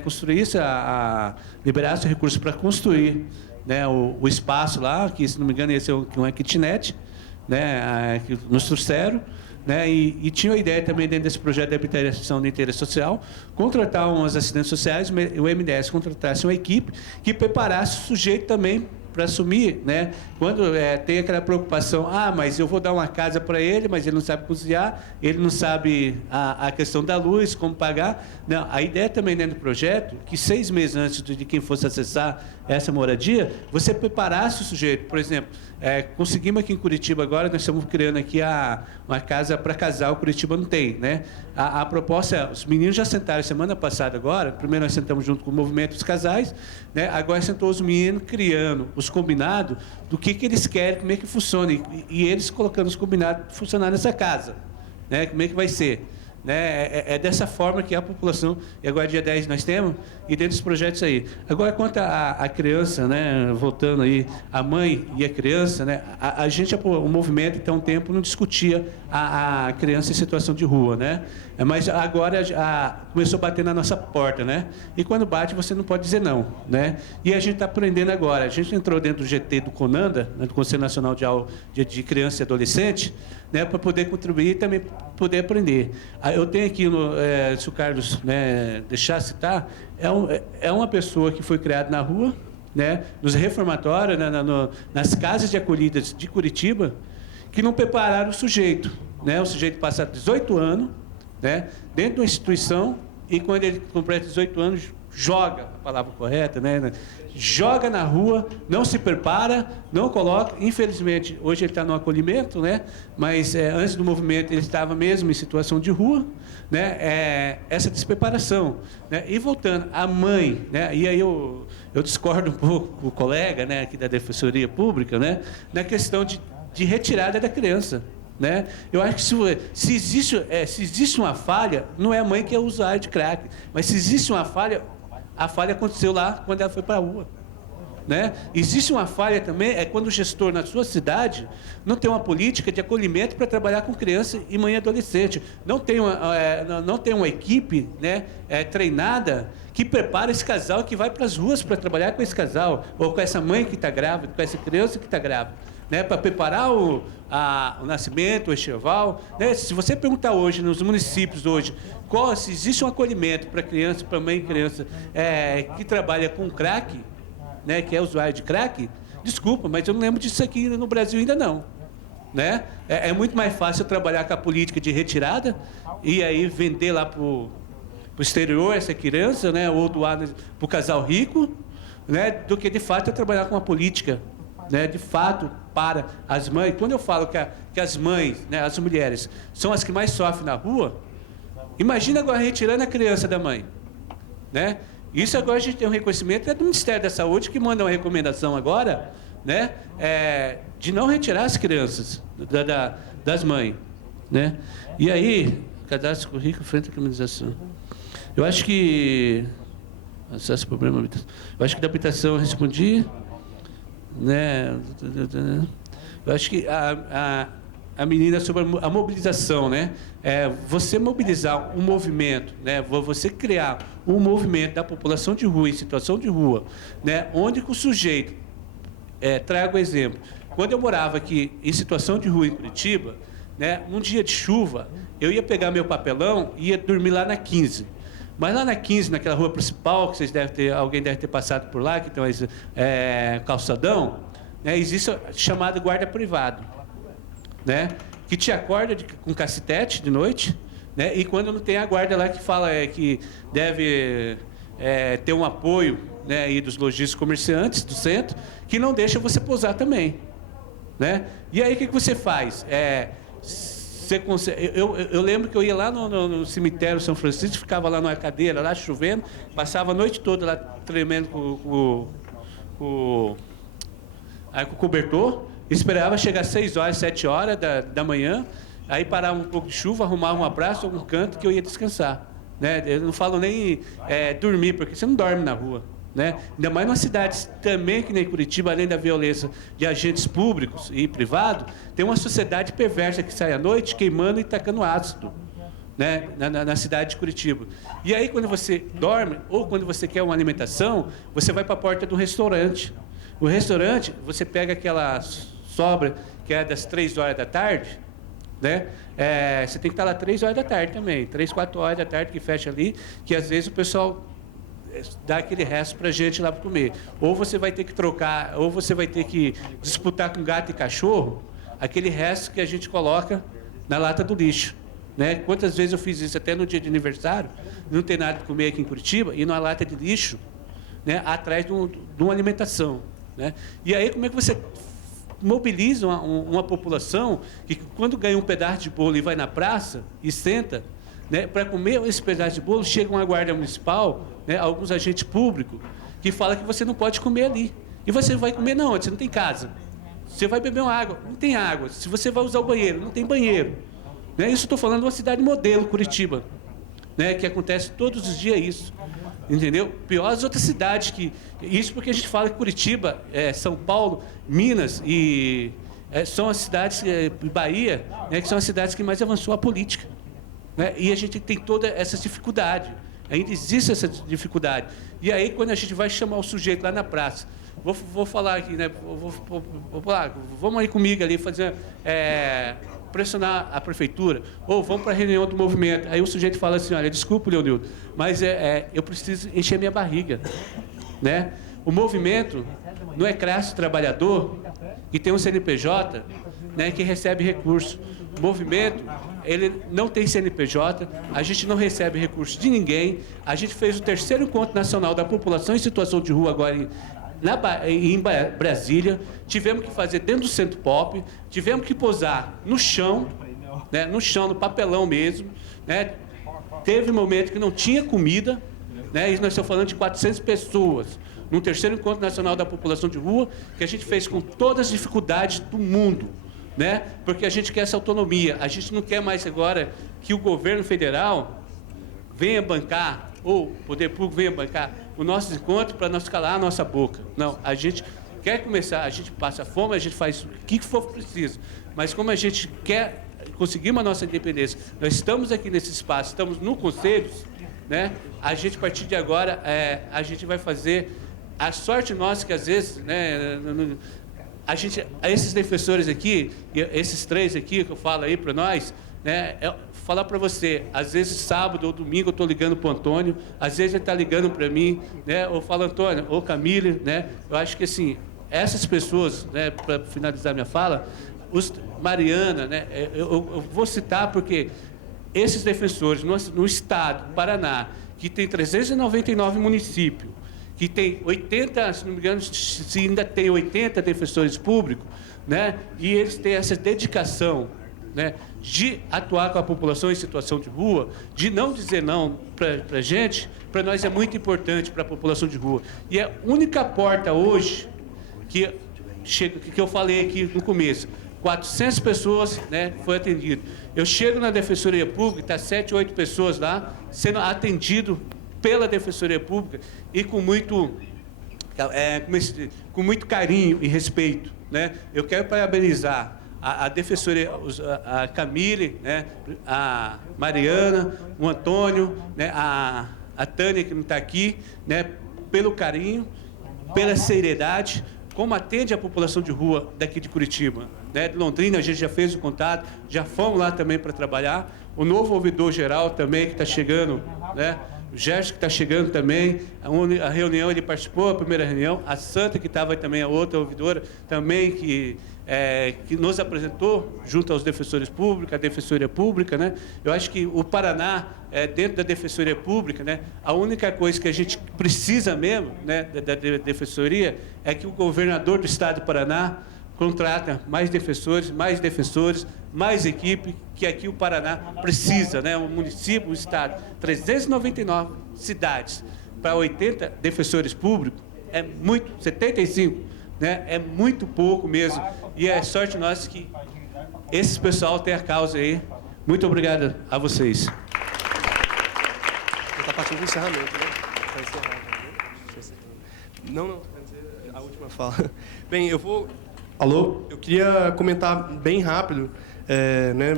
construísse, liberasse o recurso para construir, né, o espaço lá, que, se não me engano, esse é uma kitnet, né, que nos trouxeram, né, e tinha a ideia também, dentro desse projeto de habitação de interesse social, contratar umas assistentes sociais, o MDS contratasse uma equipe que preparasse o sujeito também para assumir, né? Quando tem aquela preocupação, mas eu vou dar uma casa para ele, mas ele não sabe cozinhar, ele não sabe a questão da luz, como pagar. Não, a ideia também dentro do projeto, que 6 meses antes de quem fosse acessar essa moradia, você preparasse o sujeito. Por exemplo, conseguimos aqui em Curitiba agora, nós estamos criando aqui uma casa para casal, Curitiba não tem, né? A proposta, os meninos já sentaram semana passada agora, primeiro nós sentamos junto com o movimento dos casais, né? Agora sentou os meninos criando os combinados do que eles querem, como é que funciona, e eles colocando os combinados funcionar nessa casa, né? Como é que vai ser. Né? É dessa forma que a população, e agora dia 10 nós temos, e dentro dos projetos aí. Agora, quanto à criança, né? Voltando aí, a mãe e a criança, né? A gente, o movimento, até um tempo, não discutia a criança em situação de rua, né? Mas agora começou a bater na nossa porta, né? E quando bate, você não pode dizer não, né? E a gente está aprendendo agora. A gente entrou dentro do GT do CONANDA, né? Do Conselho Nacional de Criança e Adolescente, né? Para poder contribuir e também poder aprender. Eu tenho aqui, se o Carlos, né, deixar citar, é uma pessoa que foi criada na rua, né? Nos reformatórios, né? Nas casas de acolhidas de Curitiba, que não prepararam o sujeito, né? O sujeito passa 18 anos, né, dentro de uma instituição, e quando ele completa 18 anos, joga, a palavra correta, né, joga na rua, não se prepara, não coloca. Infelizmente, hoje ele está no acolhimento, né, mas antes do movimento ele estava mesmo em situação de rua, né, essa despreparação. Né, e voltando, a mãe, né, e aí eu discordo um pouco com o colega, né, aqui da Defensoria Pública, né, na questão de retirada da criança. Né? Eu acho que se existe uma falha, não é a mãe que é usuária de crack, mas se existe uma falha, a falha aconteceu lá quando ela foi para a rua. Né? Existe uma falha também, quando o gestor na sua cidade não tem uma política de acolhimento para trabalhar com criança e mãe e adolescente. Não tem uma equipe, né, treinada que prepara esse casal, que vai para as ruas para trabalhar com esse casal, ou com essa mãe que está grávida, com essa criança que está grávida. Né, para preparar o nascimento, o enxoval. Né? Se você perguntar hoje, nos municípios hoje, se existe um acolhimento para criança, para mãe e criança que trabalha com crack, né, que é usuário de crack, desculpa, mas eu não lembro disso aqui no Brasil ainda não. Né? É muito mais fácil trabalhar com a política de retirada e aí vender lá para o exterior essa criança, né, ou doar para o casal rico, né, do que, de fato, trabalhar com a política, né, de fato, para as mães. Quando eu falo que as mães, né, as mulheres, são as que mais sofrem na rua, imagina agora retirando a criança da mãe. Né? Isso agora a gente tem um reconhecimento do Ministério da Saúde, que manda uma recomendação agora, né, de não retirar as crianças das mães. Né? E aí, cadastro currículo frente à criminalização. Eu acho que... Acesso ao problema... Eu acho que da habitação eu respondi... Né? Eu acho que a menina sobre a mobilização, né? Você mobilizar um movimento, né? Você criar um movimento da população de rua, em situação de rua, né? Onde que o sujeito, trago o exemplo, quando eu morava aqui em situação de rua em Curitiba, né? Um dia de chuva, eu ia pegar meu papelão e ia dormir lá na 15. Mas lá na 15, naquela rua principal, que alguém deve ter passado por lá, que tem calçadão, né, existe chamado guarda privado, né, que te acorda com cacetete de noite, né, e quando não tem a guarda lá que fala que deve ter um apoio, né, aí dos lojistas comerciantes do centro, que não deixa você pousar também. Né? E aí o que você faz? Eu lembro que eu ia lá no cemitério São Francisco, ficava lá numa cadeira, lá chovendo, passava a noite toda lá tremendo com o cobertor, esperava chegar às 6 horas, 7 horas da manhã, aí parava um pouco de chuva, arrumava um abraço, algum canto que eu ia descansar. Né? Eu não falo nem dormir, porque você não dorme na rua. Né? Ainda mais numa cidade também que nem Curitiba, além da violência de agentes públicos e privados, tem uma sociedade perversa que sai à noite queimando e tacando ácido. né, na cidade de Curitiba. E aí, quando você dorme, ou quando você quer uma alimentação, você vai para a porta do restaurante. O restaurante, você pega aquela sobra que é das 3 horas da tarde, né? Você tem que estar lá 3 horas da tarde também, 3, 4 horas da tarde que fecha ali, que às vezes o pessoal dá aquele resto para a gente lá para comer. Ou você vai ter que trocar, ou você vai ter que disputar com gato e cachorro aquele resto que a gente coloca na lata do lixo. Né? Quantas vezes eu fiz isso até no dia de aniversário, não tem nada para comer aqui em Curitiba, e numa lata de lixo, né, atrás de uma alimentação. Né? E aí, como é que você mobiliza uma população que, quando ganha um pedaço de bolo e vai na praça e senta, né, para comer esse pedaço de bolo, chega uma guarda municipal, né, alguns agentes públicos, que fala que você não pode comer ali. E você vai comer não, você não tem casa. Você vai beber uma água, não tem água. Se você vai usar o banheiro, não tem banheiro. Né? Isso estou falando de uma cidade modelo, Curitiba, né, que acontece todos os dias isso. Entendeu? Pior as outras cidades que... Isso porque a gente fala que Curitiba, São Paulo, Minas e são as cidades, Bahia, né, que são as cidades que mais avançou a política. Né? E a gente tem toda essa dificuldade. Ainda existe essa dificuldade. E aí, quando a gente vai chamar o sujeito lá na praça, vou falar aqui, né? Vou falar, vamos aí comigo ali, fazer, pressionar a prefeitura, ou vamos para a reunião do movimento. Aí o sujeito fala assim, olha, desculpa, Leonildo, mas eu preciso encher minha barriga. Né? O movimento não é classe trabalhador que tem um CNPJ, né, que recebe recurso. O movimento, ele não tem CNPJ, a gente não recebe recurso de ninguém. A gente fez o 3º Encontro Nacional da População em Situação de Rua agora em Brasília. Tivemos que fazer dentro do Centro Pop, tivemos que posar no chão, né, no papelão mesmo. Né? Teve um momento que não tinha comida, né, e nós estamos falando de 400 pessoas, no 3º Encontro Nacional da População de Rua, que a gente fez com todas as dificuldades do mundo. Né? Porque a gente quer essa autonomia. A gente não quer mais agora que o governo federal venha bancar, ou o poder público venha bancar o nosso encontro para nós calar a nossa boca. Não, a gente quer começar, a gente passa fome, a gente faz o que for preciso. Mas como a gente quer conseguir uma nossa independência, nós estamos aqui nesse espaço, estamos no Conselhos, né? A gente, a partir de agora, a gente vai fazer a sorte nossa que às vezes, né, esses defensores aqui, esses 3 aqui que eu falo aí para nós, né, falar para você, às vezes sábado ou domingo eu estou ligando para o Antônio, às vezes ele está ligando para mim, né, ou fala Antônio, ou Camille, né, eu acho que assim, essas pessoas, né, para finalizar minha fala, Mariana, né, eu vou citar porque esses defensores no estado do Paraná, que tem 399 municípios, que tem 80, se não me engano, se ainda tem 80 defensores públicos, né? E eles têm essa dedicação, né, de atuar com a população em situação de rua, de não dizer não para a gente, para nós é muito importante para a população de rua. E a única porta hoje que eu falei aqui no começo, 400 pessoas, né, foi atendido. Eu chego na Defensoria Pública, está 7, 8 pessoas lá, sendo atendido pela Defensoria Pública e com muito carinho e respeito. Né? Eu quero parabenizar a Defensoria, a Camille, né, a Mariana, o Antônio, né, a Tânia, que não está aqui, né, pelo carinho, pela seriedade, como atende a população de rua daqui de Curitiba. Né? De Londrina, a gente já fez o contato, já fomos lá também para trabalhar. O novo ouvidor geral também, que está chegando, né? O Gerson, que está chegando também, a reunião, ele participou, a primeira reunião, a Santa, que estava também, a outra ouvidora, também, que nos apresentou, junto aos defensores públicos, a Defensoria Pública, né? Eu acho que o Paraná, dentro da Defensoria Pública, né, a única coisa que a gente precisa mesmo, né, da Defensoria, é que o governador do Estado do Paraná contrata mais defensores, mais equipe, que aqui o Paraná precisa, né? O município, o Estado, 399 cidades para 80 defensores públicos, é muito, 75, né? É muito pouco mesmo. E é sorte nossa que esse pessoal tem a causa aí. Muito obrigado a vocês. Está partindo do encerramento, né? Para encerrar. Não, a última fala. Bem, eu vou Alô? Eu queria comentar bem rápido, né,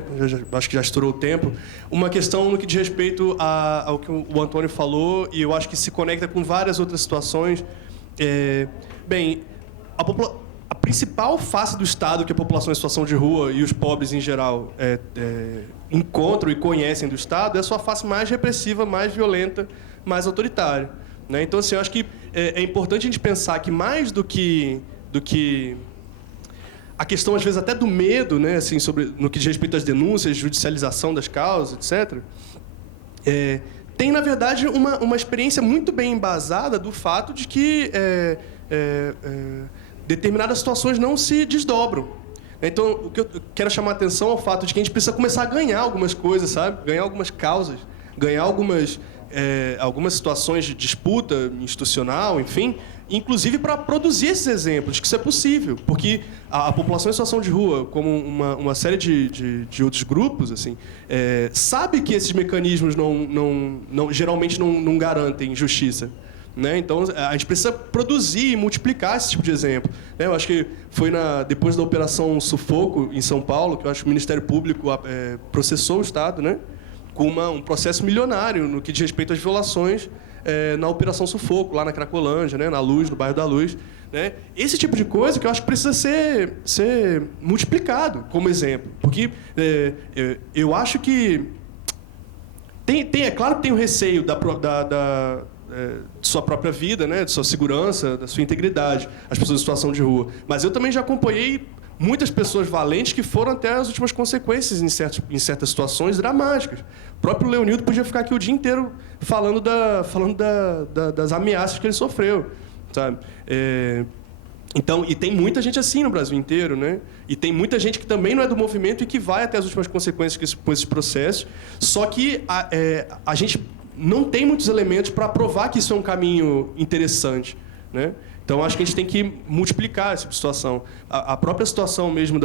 acho que já estourou o tempo, uma questão no que diz respeito ao que o Antônio falou, e eu acho que se conecta com várias outras situações. Bem, a principal face do Estado que a população em situação de rua e os pobres em geral encontram e conhecem do Estado é a sua face mais repressiva, mais violenta, mais autoritária, né? Então, assim, eu acho que é importante a gente pensar que mais do que a questão, às vezes, até do medo, né, assim, no que diz respeito às denúncias, judicialização das causas, etc., tem, na verdade, uma experiência muito bem embasada do fato de que determinadas situações não se desdobram. Então, o que eu quero chamar a atenção é o fato de que a gente precisa começar a ganhar algumas coisas, sabe? Ganhar algumas causas, ganhar algumas situações de disputa institucional, enfim, inclusive para produzir esses exemplos, que isso é possível, porque a população em situação de rua, como uma série de outros grupos, assim, sabe que esses mecanismos geralmente não garantem justiça, né? Então, a gente precisa produzir e multiplicar esse tipo de exemplo, né? Eu acho que foi depois da Operação Sufoco, em São Paulo, que eu acho que o Ministério Público processou o Estado, né, com um processo milionário no que diz respeito às violações na Operação Sufoco, lá na Cracolândia, né, na Luz, no bairro da Luz, né? Esse tipo de coisa que eu acho que precisa ser multiplicado como exemplo. Porque eu acho que... é claro que tem o receio de sua própria vida, né, de sua segurança, da sua integridade, as pessoas em situação de rua. Mas eu também já acompanhei muitas pessoas valentes que foram até as últimas consequências em certas situações dramáticas. O próprio Leonildo podia ficar aqui o dia inteiro falando das ameaças que ele sofreu, sabe? Então, e tem muita gente assim no Brasil inteiro, né? E tem muita gente que também não é do movimento e que vai até as últimas consequências com esses processos. Só que a gente não tem muitos elementos para provar que isso é um caminho interessante, né? Então, acho que a gente tem que multiplicar essa situação. A própria situação mesmo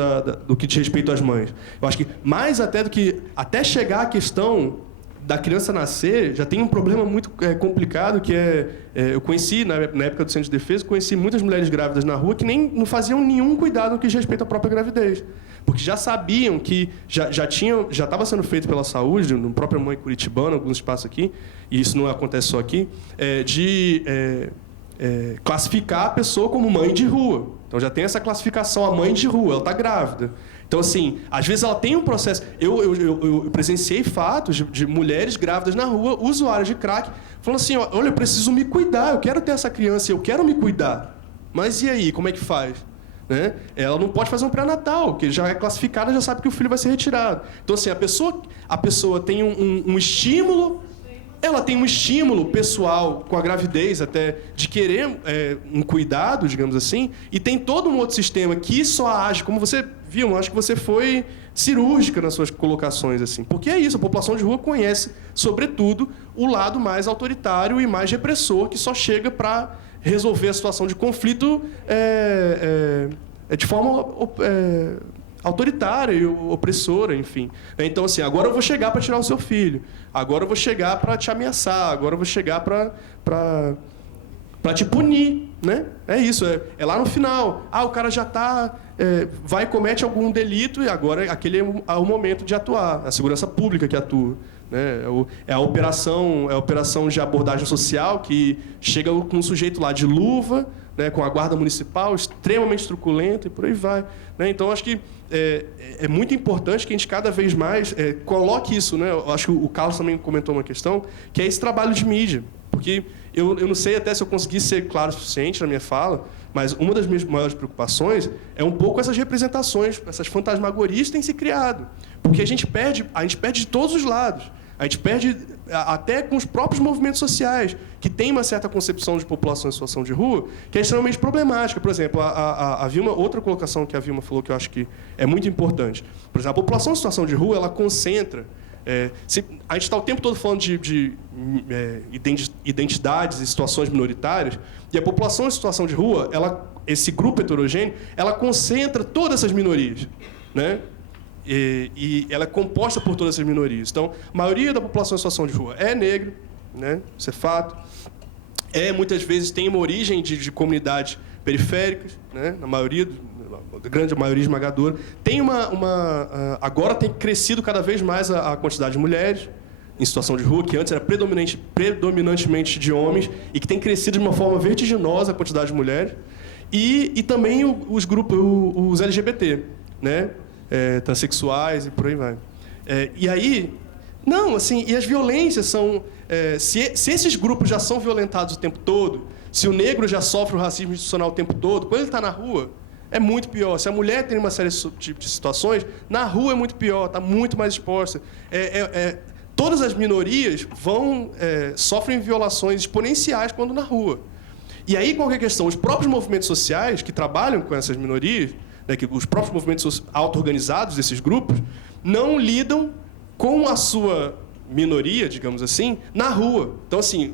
do que diz respeito às mães. Eu acho que mais até do que... Até chegar à questão da criança nascer, já tem um problema muito complicado, que eu conheci, na época do Centro de Defesa, conheci muitas mulheres grávidas na rua que não faziam nenhum cuidado no que diz respeito à própria gravidez. Porque já sabiam que já estava sendo feito pela saúde, no próprio Mãe Curitibana, alguns espaços aqui, e isso não acontece só aqui, classificar a pessoa como mãe de rua. Então já tem essa classificação, a mãe de rua, ela está grávida. Então, assim, às vezes ela tem um processo... Eu presenciei fatos de mulheres grávidas na rua, usuárias de crack, falando assim, olha, eu preciso me cuidar, eu quero ter essa criança, eu quero me cuidar. Mas e aí, como é que faz? Né? Ela não pode fazer um pré-natal, porque já é classificada, já sabe que o filho vai ser retirado. Então, assim, a pessoa tem um estímulo... Ela tem um estímulo pessoal com a gravidez até de querer um cuidado, digamos assim, e tem todo um outro sistema que só age, como você viu, acho que você foi cirúrgica nas suas colocações, assim. Porque é isso, a população de rua conhece, sobretudo, o lado mais autoritário e mais repressor, que só chega para resolver a situação de conflito de forma autoritária e opressora, enfim. Então, assim, agora eu vou chegar para tirar o seu filho, agora eu vou chegar para te ameaçar, agora eu vou chegar para te punir, né? É isso, é lá no final. O cara já vai e comete algum delito e agora aquele é o momento de atuar, a segurança pública que atua, né? É a operação de abordagem social que chega com um sujeito lá de luva, né, com a guarda municipal extremamente truculenta e por aí vai, né? Então, acho que é muito importante que a gente cada vez mais coloque isso, né? Eu acho que o Carlos também comentou uma questão, que é esse trabalho de mídia. Porque eu não sei até se eu consegui ser claro o suficiente na minha fala, mas uma das minhas maiores preocupações é um pouco essas representações, essas fantasmagorias que têm se criado. Porque a gente perde de todos os lados. A gente perde até com os próprios movimentos sociais, que têm uma certa concepção de população em situação de rua, que é extremamente problemática. Por exemplo, a Vilma, outra colocação que a Vilma falou que eu acho que é muito importante. Por exemplo, a população em situação de rua, ela concentra... a gente está o tempo todo falando de identidades e situações minoritárias, e a população em situação de rua, esse grupo heterogêneo, ela concentra todas essas minorias, né? E ela é composta por todas essas minorias. Então, a maioria da população em situação de rua é negra, né? Isso é fato. Muitas vezes tem uma origem de comunidades periféricas, né? Na maioria a grande maioria esmagadora. Tem agora tem crescido cada vez mais a quantidade de mulheres em situação de rua, que antes era predominantemente de homens, e que tem crescido de uma forma vertiginosa a quantidade de mulheres. E também os grupos, os LGBT, né? Transexuais e por aí vai. E aí, não, assim, e as violências são... se esses grupos já são violentados o tempo todo, se o negro já sofre o racismo institucional o tempo todo, quando ele está na rua, é muito pior. Se a mulher tem uma série de situações, na rua é muito pior, está muito mais exposta. Todas as minorias sofrem violações exponenciais quando na rua. E aí, qual que é a questão? Os próprios movimentos sociais que trabalham com essas minorias, né, os próprios movimentos auto-organizados desses grupos, não lidam com a sua minoria, digamos assim, na rua. Então, assim,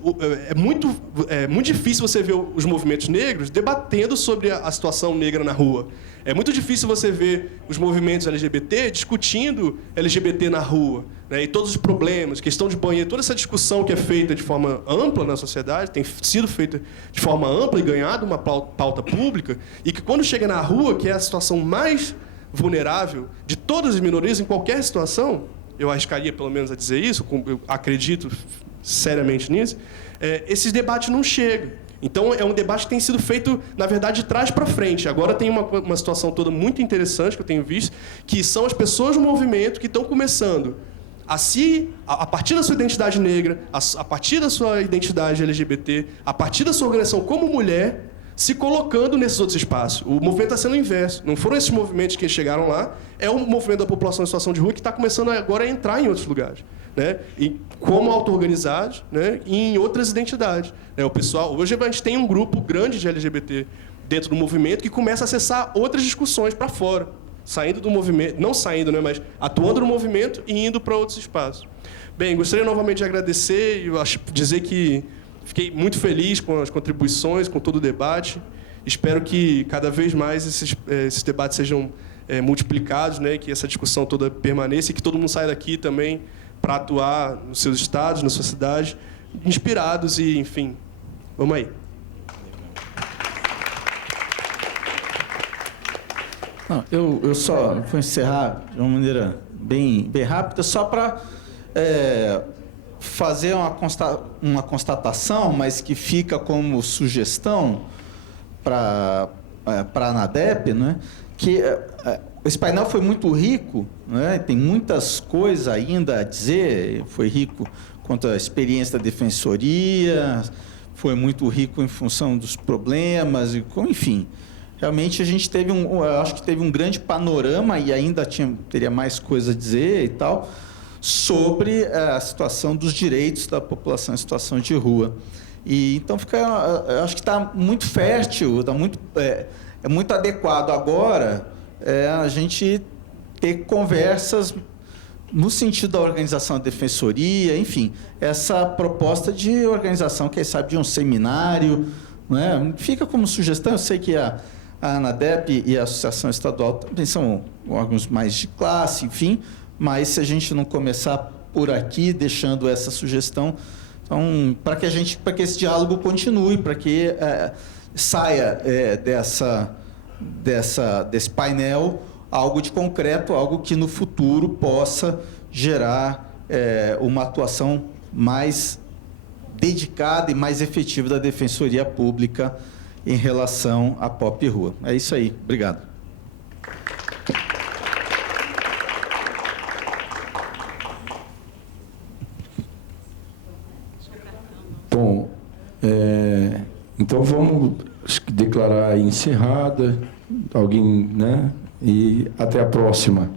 é muito difícil você ver os movimentos negros debatendo sobre a situação negra na rua. É muito difícil você ver os movimentos LGBT discutindo LGBT na rua, né, e todos os problemas, questão de banheiro, toda essa discussão que é feita de forma ampla na sociedade, tem sido feita de forma ampla e ganhado uma pauta pública, e que quando chega na rua, que é a situação mais vulnerável de todas as minorias em qualquer situação, eu arriscaria pelo menos a dizer isso, eu acredito seriamente nisso, esses debates não chegam. Então, é um debate que tem sido feito, na verdade, de trás para frente. Agora tem uma situação toda muito interessante que eu tenho visto, que são as pessoas do movimento que estão começando a partir da sua identidade negra, a partir da sua identidade LGBT, a partir da sua organização como mulher, se colocando nesses outros espaços. O movimento está sendo o inverso. Não foram esses movimentos que chegaram lá, é o movimento da população em situação de rua que está começando agora a entrar em outros lugares, né? E como auto-organizados, né? E em outras identidades. O pessoal, hoje a gente tem um grupo grande de LGBT dentro do movimento que começa a acessar outras discussões para fora, saindo do movimento, não saindo, né? Mas atuando no movimento e indo para outros espaços. Bem, gostaria novamente de agradecer e dizer que fiquei muito feliz com as contribuições, com todo o debate. Espero que cada vez mais esses debates sejam multiplicados, né? Que essa discussão toda permaneça e que todo mundo saia daqui também para atuar nos seus estados, na sua cidade, inspirados e, enfim, vamos aí. Não, eu só vou encerrar de uma maneira bem rápida, só para fazer uma constatação, mas que fica como sugestão para a ANADEP, né? Que esse painel foi muito rico, né? Tem muitas coisas ainda a dizer, foi rico quanto à experiência da defensoria, foi muito rico em função dos problemas, enfim. Realmente a gente teve acho que teve um grande panorama e ainda teria mais coisa a dizer e tal, sobre a situação dos direitos da população em situação de rua. E então acho que está muito fértil, é muito adequado agora a gente ter conversas no sentido da organização da defensoria, enfim, essa proposta de organização, quem sabe, de um seminário, né? Fica como sugestão. Eu sei que a ANADEP e a Associação Estadual também são órgãos mais de classe, enfim, mas se a gente não começar por aqui, deixando essa sugestão, então, para que esse diálogo continue, para que saia desse painel algo de concreto, algo que no futuro possa gerar uma atuação mais dedicada e mais efetiva da Defensoria Pública em relação à Pop Rua. É isso aí. Obrigado. Bom, então vamos declarar encerrada, alguém, né? E até a próxima.